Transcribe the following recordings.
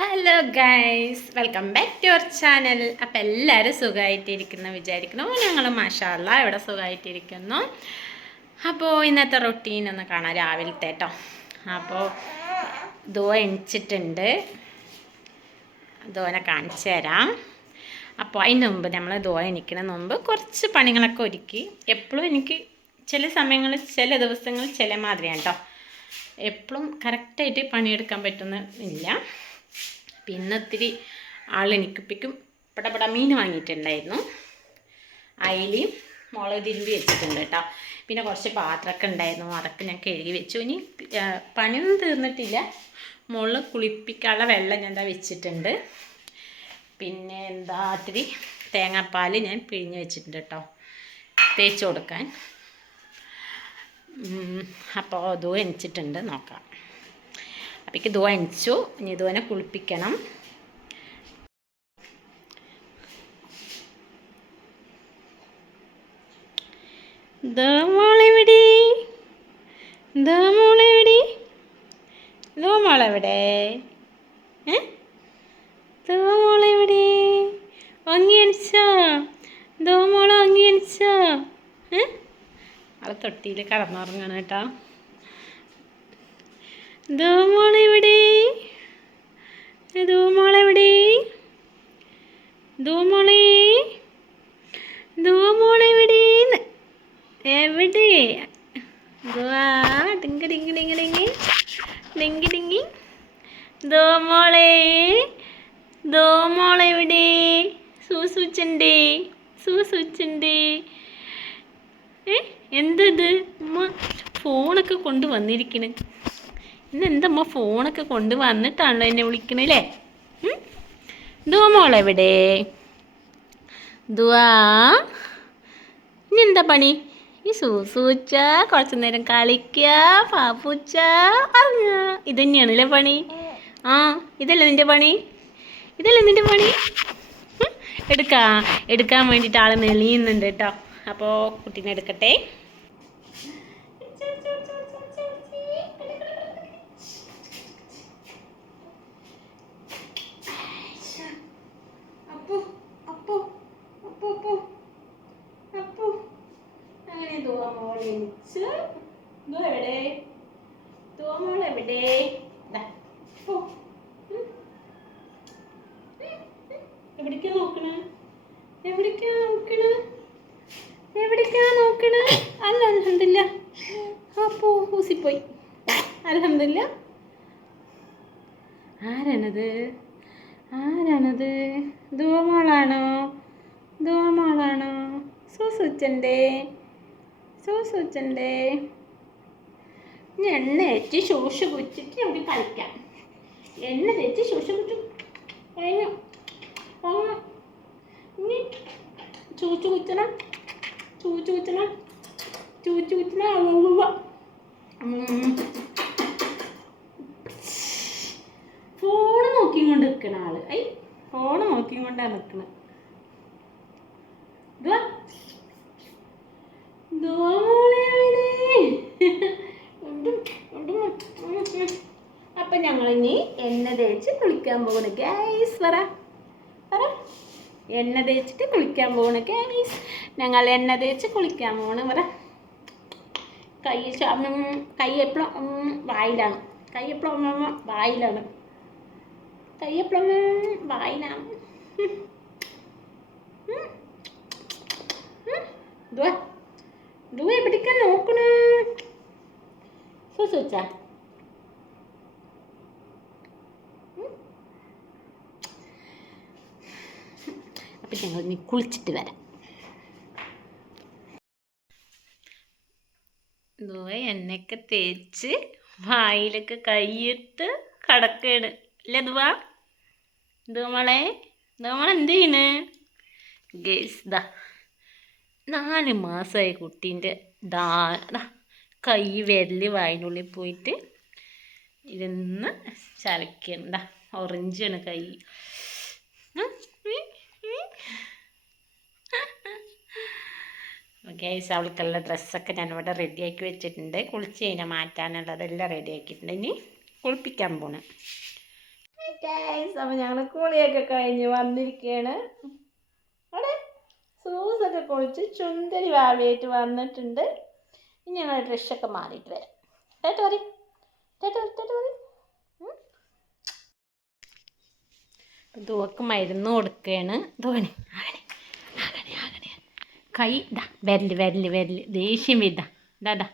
Hello guys welcome back to our channel അപ്പം എല്ലാവരും സുഖമായിട്ടിരിക്കുന്നു വിചാരിക്കുന്നു. ഞങ്ങൾ മാഷാല്ല ഇവിടെ സുഖമായിട്ടിരിക്കുന്നു. അപ്പോൾ ഇന്നത്തെ റൊട്ടീൻ ഒന്ന് കാണാം രാവിലത്തെ കേട്ടോ അപ്പോൾ ദോ എണിച്ചിട്ടുണ്ട്. ദോനെ കാണിച്ചു തരാം. അപ്പോൾ അതിന് മുമ്പ് നമ്മൾ ദോ എണിക്കണ മുമ്പ് കുറച്ച് പണികളൊക്കെ ഒരുക്കി. എപ്പോഴും എനിക്ക് ചില സമയങ്ങളിൽ ചില ദിവസങ്ങളിൽ ചില മാതിരിയാണ് കേട്ടോ എപ്പോഴും കറക്റ്റായിട്ട് പണിയെടുക്കാൻ പറ്റുന്ന ഇല്ല. പിന്നെ ഒത്തിരി ആളെനിക്കിപ്പിക്കും പടപട മീൻ വാങ്ങിയിട്ടുണ്ടായിരുന്നു. അയിലയും മുളക് തിരുമ്പി വെച്ചിട്ടുണ്ട് കേട്ടോ. പിന്നെ കുറച്ച് പാത്രമൊക്കെ ഉണ്ടായിരുന്നു. അതൊക്കെ ഞാൻ കഴുകി വെച്ചു. ഇനി പണിയൊന്നും തീർന്നിട്ടില്ല. മുളക് കുളിപ്പിക്കാനുള്ള വെള്ളം ഞാൻ എന്താ വെച്ചിട്ടുണ്ട്. പിന്നെ എന്താ ഇത്തിരി തേങ്ങാപ്പാൽ ഞാൻ പിഴിഞ്ഞ് വെച്ചിട്ടുണ്ട് കേട്ടോ. തേച്ച് കൊടുക്കാൻ. അപ്പോൾ അതും എണിച്ചിട്ടുണ്ട് നോക്കാം. അപ്പോഴേക്ക് ഇത് അണിച്ചു ഇനി ഇതുവനെ കുളിപ്പിക്കണം. ദാ മോളെവിടെ ദാ മോളെവിടെ ദോ മോളെവിടെ ഏ? ദോ മോളെവിടെ അങ്ങി അണിച്ചോ? ദോ മോളെ അങ്ങി അണിച്ചോ? ഏ? ആളെ തൊട്ടിയിൽ കടന്നുറങ്ങണം കേട്ടോ മോളെവിടെ ദോ മോളെവിടെ ദോ മോളെ ദോ മോളെവിടേന്ന് എവിടെ ദുവാ ടിങ്കി ടിങ്കി ടിങ്കി ടിങ്കി ഡിങ്കി ദോ മോളെ ദോ മോളെ മോളെവിടെ സൂസൂച്ചന്റെ സൂസൂച്ചണ്ടേ ഏ എന്തത്? ഉമ്മ ഫോണൊക്കെ കൊണ്ട് വന്നിരിക്കണ്. ഇന്ന് എന്തമ്മ ഫോണൊക്കെ കൊണ്ട് വന്നിട്ടാണല്ലോ എന്നെ വിളിക്കണല്ലേ ദോ മോളെവിടെ ദുവാ. ഇനി എന്താ പണി? സൂസൂച്ച കുറച്ചു നേരം കളിക്കുക പാപ്പൂച്ച അറിഞ്ഞ ഇതന്നെയാണല്ലേ പണി? ആ ഇതല്ലേ നിന്റെ പണി? ഇതല്ലേ നിന്റെ പണി? എടുക്കാ. എടുക്കാൻ വേണ്ടിയിട്ട് ആൾ നെളിയുന്നുണ്ട് കേട്ടോ. അപ്പോൾ കുട്ടീനെ എടുക്കട്ടെ. ഉം. എവിടേക്കാ നോക്കണേ? എവിടേക്കാ നോക്കണേ? എവിടേക്കാ നോക്കണേ? അല്ല അലഹമില്ല അപ്പോ ഊസിപ്പോയി. അലഹമില്ല ആരാണത്? ആരാണത്? ധൂമോളാണോ ധൂമോളാണോ സൂസൂച്ചന്റെ സൂസുച്ചന്റെ എണ്ണ വെച്ച് ശൂഷ കുച്ചിട്ട് നമുക്ക് കളിക്കാം. എണ്ണ വെച്ച് ശൂഷ കുച്ചു കഴിഞ്ഞു. ഇനി ചൂച്ചു കുത്തണം. ചൂച്ചു കുത്തണം. ചൂച്ചു കുത്തണം. ഉവ്വ. ഫോൺ ഫോണ് നോക്കിക്കൊണ്ട് നിൽക്കണ ആൾ. ഐ ഫോണ് നോക്കിക്കൊണ്ടാണ് നിൽക്കുന്നത് ഇനി എണ്ണ തേച്ച് കുളിക്കാൻ പോകണ ഗൈസ് പറ. പറ. എണ്ണ തേച്ചിട്ട് കുളിക്കാൻ പോകണ ഗൈസ് ഞങ്ങൾ എണ്ണ തേച്ച് കുളിക്കാൻ പോകണ പറ. കൈ കൈ എപ്പോഴും വായിലാണ്. കൈ എപ്പോഴും വായിലാണ്. കൈ എപ്പോഴും വായിലാണ്. ദുവ. ദുവ എവിടേക്കാ നോക്കണേ? സൂസൂച്ച അപ്പം ഞങ്ങൾ ഇനി കുളിച്ചിട്ട് വരാം. എന്നൊക്കെ തേച്ച് വായിലൊക്കെ കൈയിട്ട് കടക്കേണ്. അല്ലേ ദുവ. ദുവമളെ ദുവമളെ എന്ത് ചെയ്യണ്? ഗേസ് ദാ. നാല് മാസമായി കുട്ടീന്റെ ദാ കൈ വെല്ലി വായിനുള്ളിൽ പോയിട്ട് ഇരുന്ന് ചലക്കണം ദാ ഓറഞ്ചാണ് കൈ. ഗൈസ് അവൾക്കുള്ള ഡ്രസ്സൊക്കെ ഞാനിവിടെ റെഡിയാക്കി വെച്ചിട്ടുണ്ട്. കുളിച്ച് കഴിഞ്ഞാൽ മാറ്റാനുള്ളതെല്ലാം റെഡിയാക്കിയിട്ടുണ്ട് ഇനി കുളിപ്പിക്കാൻ പോണ്. അപ്പം ഞങ്ങൾ കുളിയൊക്കെ കഴിഞ്ഞ് വന്നിരിക്കുകയാണ് അവിടെ സൂസൊക്കെ കുളിച്ച് ചുന്തരി വാവിയായിട്ട് വന്നിട്ടുണ്ട്. ഇനി ഞങ്ങൾ ഡ്രസ്സൊക്കെ മാറിയിട്ട് വരാം. കേട്ടോ പറയും കേട്ടോ കേട്ടോ പറയും ദുവക്ക് മരുന്ന് കൊടുക്കുകയാണ്. ധോണി അങ്ങനെ അങ്ങനെ ആകണേ. കൈ. ഇതാ വരൽ വരൽ വരൽ. ദേഷ്യം ഇതാ ഇതാ ഇതാ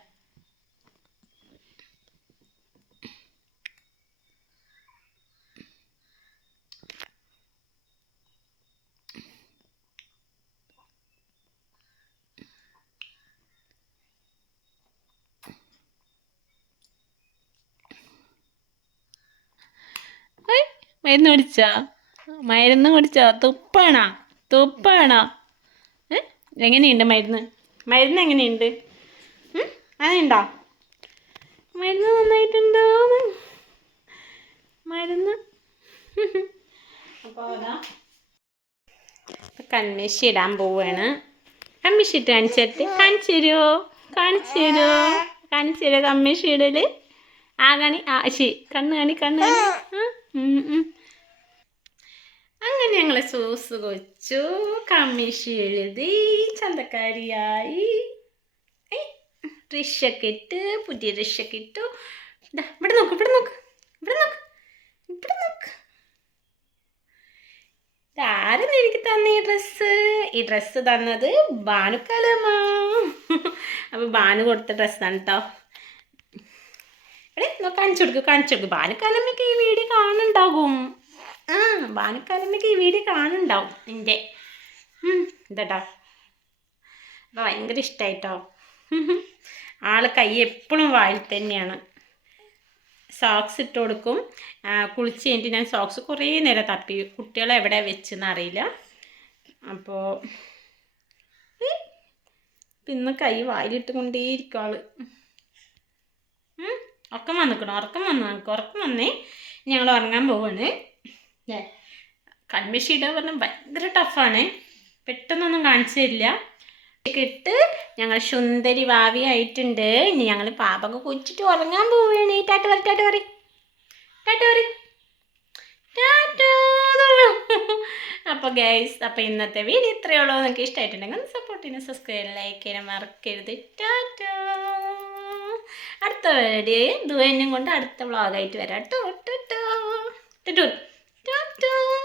മരുന്ന് കുടിച്ചോ? മരുന്ന് കുടിച്ചോ? തുപ്പാണോ? തുപ്പാണോ? എങ്ങനെയുണ്ട് മരുന്ന്? മരുന്ന് എങ്ങനെയുണ്ട്? അതുണ്ടോ മരുന്ന് നന്നായിട്ടുണ്ടോ മരുന്ന്. അപ്പോൾ ഇടാൻ പോവാണ്. കമ്മീഷി ഇട്ട് കാണിച്ചിട്ട് കാണിച്ചു തരുമോ കാണിച്ചു തരുമോ കാണിച്ചു തരുമോ കമ്മീഷി ഇടൽ? ആ കണി. ആ ശരി. കണ്ണ് കാണി കണ്ണ് കാണി. ആ. അങ്ങനെ ഞങ്ങൾ സൂസ് കൊച്ചു കമ്മീഷി എഴുതി ചന്തക്കാരിയായി. റിഷക്കിട്ട് പുതിയ റിഷക്കിട്ടു ഇവിടെ നോക്ക് ഇവിടെ നോക്ക് ഇവിടെ നോക്ക് ഇവിടെ നോക്ക്. ഇതാരും എനിക്ക് തന്ന ഈ ഡ്രസ്സ്? ഈ ഡ്രസ്സ് തന്നത് ഭാനുക്കാലമാ അപ്പോൾ ബാനു കൊടുത്ത ഡ്രസ്സാണ് കേട്ടോ എടേ കാണിച്ചു കൊടുക്കും കാണിച്ചു കൊടുക്കും. ഭാനുക്കാലമ്മയ്ക്ക് ഈ വീഡിയോ കാണുന്നുണ്ടാകും. ആ ഭാനുക്കാലമ്മയ്ക്ക് ഈ വീഡിയോ കാണുന്നുണ്ടാവും എന്റെ ഇതാട്ടോ അപ്പോൾ ഭയങ്കര ഇഷ്ടമായിട്ടോ ആൾ കൈ എപ്പോഴും വായിൽ തന്നെയാണ്. സോക്സ് ഇട്ട് കൊടുക്കും. കുളിച്ച് കഴിഞ്ഞിട്ട് ഞാൻ സോക്സ് കുറേ നേരം തപ്പി. കുട്ടികളെ എവിടെ വെച്ചെന്ന് അറിയില്ല. അപ്പോൾ പിന്നെ കൈ വായിലിട്ട് കൊണ്ടേയിരിക്കും ആൾ. ഉറക്കം വന്നിക്കണം? ഉറക്കം വന്നു ഉറക്കം വന്നേ. ഞങ്ങൾ ഉറങ്ങാൻ പോവാണ്. ഏ കൺമിഷി ഇടുക പറഞ്ഞാൽ ഭയങ്കര ടഫാണ് പെട്ടെന്നൊന്നും കാണിച്ചു തരില്ല ഇട്ട് ഞങ്ങൾ സുന്ദരി ഭാവി ആയിട്ടുണ്ട്. ഇനി ഞങ്ങൾ പാപൊക്കെ കുച്ചിട്ട് ഉറങ്ങാൻ പോവുകയാണ് ഈ ടാറ്റ പറ ടാറ്റ പറ ടാറ്റ പറ അപ്പോൾ ഗൈസ് അപ്പോൾ ഇന്നത്തെ വീഡിയോ ഇത്രയേ ഉള്ളൂ. നിങ്ങൾക്ക് ഇഷ്ടമായിട്ടുണ്ടെങ്കിൽ സപ്പോർട്ട് ചെയ്യുന്ന സബ്സ്ക്രൈബ് ലൈക്ക് ചെയ്യാൻ മറക്കരുത്. ടാറ്റ. അടുത്ത വീഡിയോ ദുവനും കൊണ്ട് അടുത്ത വ്ളോഗായിട്ട് വരാം. കേട്ടോ ടാറ്റ ടാറ്റ